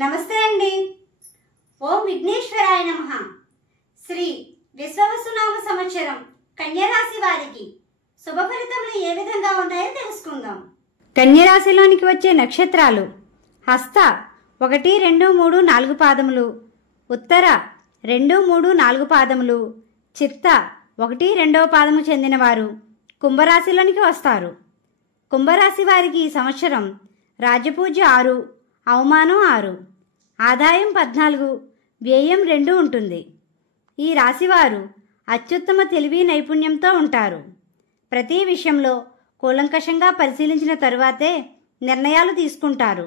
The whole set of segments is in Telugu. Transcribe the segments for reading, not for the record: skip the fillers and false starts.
నమస్తే అండి. ఓం విఘ్నేశ్వరాయ నమః. శ్రీ విశ్వవసునామ సంవత్సరం కన్యరాశి వారికి శుభ ఫలితములు ఏ విధంగా ఉంటాయో తెలుసుకుందాం. కన్యరాశిలోనికి వచ్చే నక్షత్రాలు: హస్త 1, 2, 3, 4 పాదములు, ఉత్తర 2, 3, 4 పాదములు, చిత్త 1, 2వ పాదము చెందినవారు కుంభరాశిలోనికి వస్తారు. కుంభరాశి వారికి ఈ సంవత్సరం రాజపూజ 6, అవమానం 6, ఆదాయం 14, వ్యయం 2 ఉంటుంది. ఈ రాశివారు అత్యుత్తమ తెలివి నైపుణ్యంతో ఉంటారు. ప్రతి విషయంలో కూలంకషంగా పరిశీలించిన తరువాతే నిర్ణయాలు తీసుకుంటారు.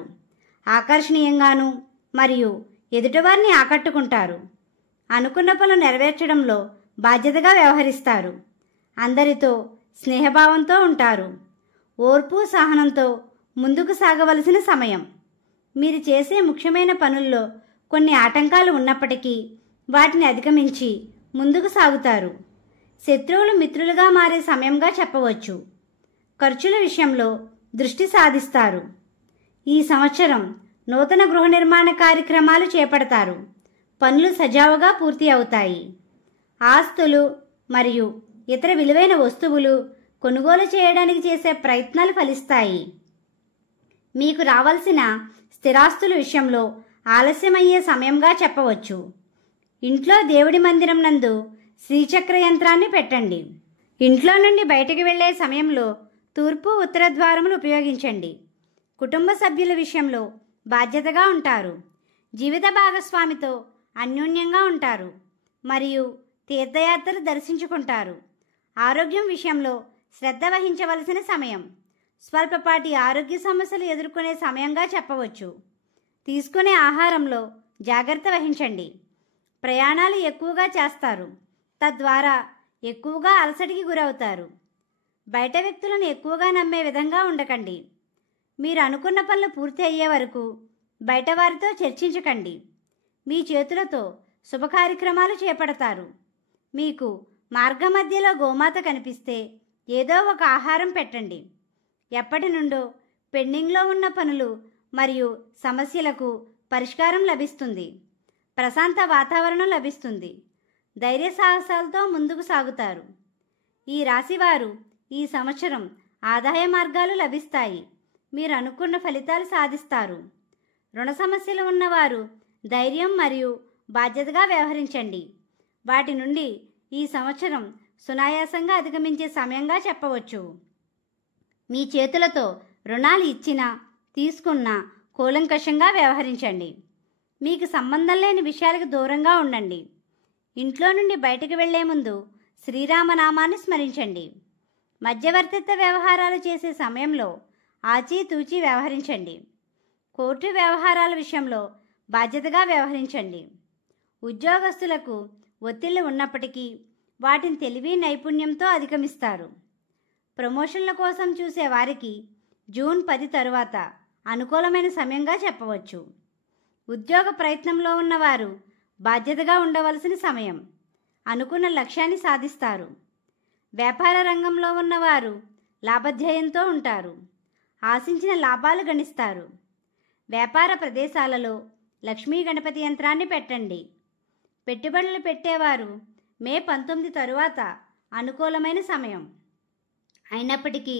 ఆకర్షణీయంగాను మరియు ఎదుటివారిని ఆకట్టుకుంటారు. అనుకున్న పనులు నెరవేర్చడంలో బాధ్యతగా వ్యవహరిస్తారు. అందరితో స్నేహభావంతో ఉంటారు. ఓర్పు సహనంతో ముందుకు సాగవలసిన సమయం. మీరు చేసే ముఖ్యమైన పనుల్లో కొన్ని ఆటంకాలు ఉన్నప్పటికీ వాటిని అధిగమించి ముందుకు సాగుతారు. శత్రువులు మిత్రులుగా మారే సమయంగా చెప్పవచ్చు. ఖర్చుల విషయంలో దృష్టి సాధిస్తారు. ఈ సంవత్సరం నూతన గృహ నిర్మాణ కార్యక్రమాలు చేపడతారు. పనులు సజావుగా పూర్తి అవుతాయి. ఆస్తులు మరియు ఇతర విలువైన వస్తువులు కొనుగోలు చేయడానికి చేసే ప్రయత్నాలు ఫలిస్తాయి. మీకు రావాల్సిన స్థిరాస్తుల విషయంలో ఆలస్యమయ్యే సమయంగా చెప్పవచ్చు. ఇంట్లో దేవుడి మందిరం నందు శ్రీచక్ర యంత్రాన్ని పెట్టండి. ఇంట్లో నుండి బయటకు వెళ్లే సమయంలో తూర్పు ఉత్తర ద్వారములు ఉపయోగించండి. కుటుంబ సభ్యుల విషయంలో బాధ్యతగా ఉంటారు. జీవిత భాగస్వామితో అన్యోన్యంగా ఉంటారు మరియు తీర్థయాత్రలు దర్శించుకుంటారు. ఆరోగ్యం విషయంలో శ్రద్ధ వహించవలసిన సమయం. స్వల్పపాటి ఆరోగ్య సమస్యలు ఎదుర్కొనే సమయంగా చెప్పవచ్చు. తీసుకునే ఆహారంలో జాగ్రత్త వహించండి. ప్రయాణాలు ఎక్కువగా చేస్తారు. తద్వారా ఎక్కువగా అలసటికి గురవుతారు. బయట వ్యక్తులను ఎక్కువగా నమ్మే విధంగా ఉండకండి. మీరు అనుకున్న పనులు పూర్తి అయ్యే వరకు బయట వారితో చర్చించకండి. మీ చేతులతో శుభ కార్యక్రమాలు చేపడతారు. మీకు మార్గమధ్యలో గోమాత కనిపిస్తే ఏదో ఒక ఆహారం పెట్టండి. ఎప్పటి నుండో పెండింగ్లో ఉన్న పనులు మరియు సమస్యలకు పరిష్కారం లభిస్తుంది. ప్రశాంత వాతావరణం లభిస్తుంది. ధైర్య సాహసాలతో ముందుకు సాగుతారు. ఈ రాశివారు ఈ సంవత్సరం ఆదాయ మార్గాలు లభిస్తాయి. మీరు అనుకున్న ఫలితాలు సాధిస్తారు. రుణ సమస్యలు ఉన్నవారు ధైర్యం మరియు బాధ్యతగా వ్యవహరించండి. వాటి నుండి ఈ సంవత్సరం సునాయాసంగా అధిగమించే సమయంగా చెప్పవచ్చు. మీ చేతులతో రుణాలు ఇచ్చినా తీసుకున్నా కూలంకషంగా వ్యవహరించండి. మీకు సంబంధం లేని విషయాలకు దూరంగా ఉండండి. ఇంట్లో నుండి బయటకు వెళ్లే ముందు శ్రీరామనామాన్ని స్మరించండి. మధ్యవర్తిత్వ వ్యవహారాలు చేసే సమయంలో ఆచితూచి వ్యవహరించండి. కోర్టు వ్యవహారాల విషయంలో బాధ్యతగా వ్యవహరించండి. ఉద్యోగస్తులకు ఒత్తిళ్లు ఉన్నప్పటికీ వాటిని తెలివి నైపుణ్యంతో అధిగమిస్తారు. ప్రమోషన్ల కోసం చూసే వారికి జూన్ 10 తరువాత అనుకూలమైన సమయంగా చెప్పవచ్చు. ఉద్యోగ ప్రయత్నంలో ఉన్నవారు బాధ్యతగా ఉండవలసిన సమయం. అనుకున్న లక్ష్యాన్ని సాధిస్తారు. వ్యాపార రంగంలో ఉన్నవారు లాభధ్యేయంతో ఉంటారు. ఆశించిన లాభాలు గణిస్తారు. వ్యాపార ప్రదేశాలలో లక్ష్మీ గణపతి యంత్రాన్ని పెట్టండి. పెట్టుబడులు పెట్టేవారు మే 19 తరువాత అనుకూలమైన సమయం. అయినప్పటికీ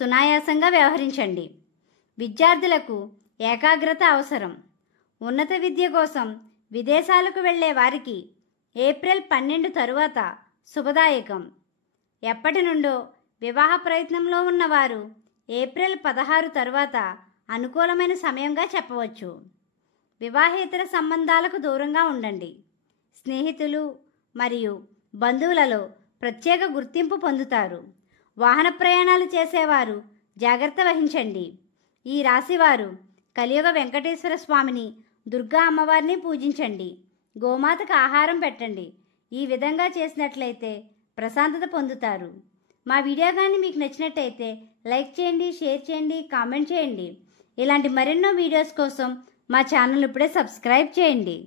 సునాయాసంగా వ్యవహరించండి. విద్యార్థులకు ఏకాగ్రత అవసరం. ఉన్నత విద్య కోసం విదేశాలకు వెళ్లే వారికి ఏప్రిల్ 12 తరువాత శుభదాయకం. ఎప్పటి నుండో వివాహ ప్రయత్నంలో ఉన్నవారు ఏప్రిల్ 16 తరువాత అనుకూలమైన సమయంగా చెప్పవచ్చు. వివాహేతర సంబంధాలకు దూరంగా ఉండండి. స్నేహితులు మరియు బంధువులలో ప్రత్యేక గుర్తింపు పొందుతారు. వాహన ప్రయాణాలు చేసేవారు జాగ్రత్త వహించండి. ఈ రాశివారు కలియుగ వెంకటేశ్వర స్వామిని, దుర్గా అమ్మవారిని పూజించండి. గోమాతకు ఆహారం పెట్టండి. ఈ విధంగా చేసినట్లయితే ప్రశాంతత పొందుతారు. మా వీడియో కానీ మీకు నచ్చినట్టయితే లైక్ చేయండి, షేర్ చేయండి, కామెంట్ చేయండి. ఇలాంటి మరెన్నో వీడియోస్ కోసం మా ఛానల్ ఇప్పుడే సబ్స్క్రైబ్ చేయండి.